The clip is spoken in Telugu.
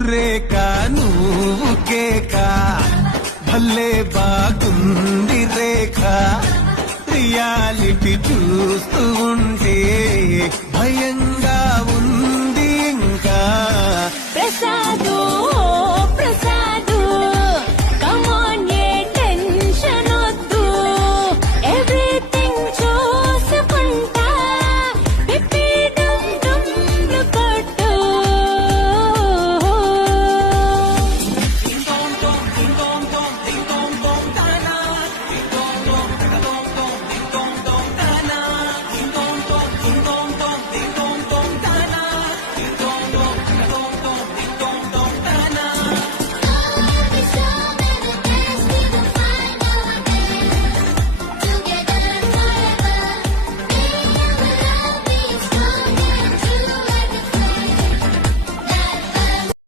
రేఖ నువ్వు కేక భలే బాగుంది రేఖ రియాలిటీ చూస్తూ ఉంటే భయంగా ఉంది ఇంకా ప్రసాదు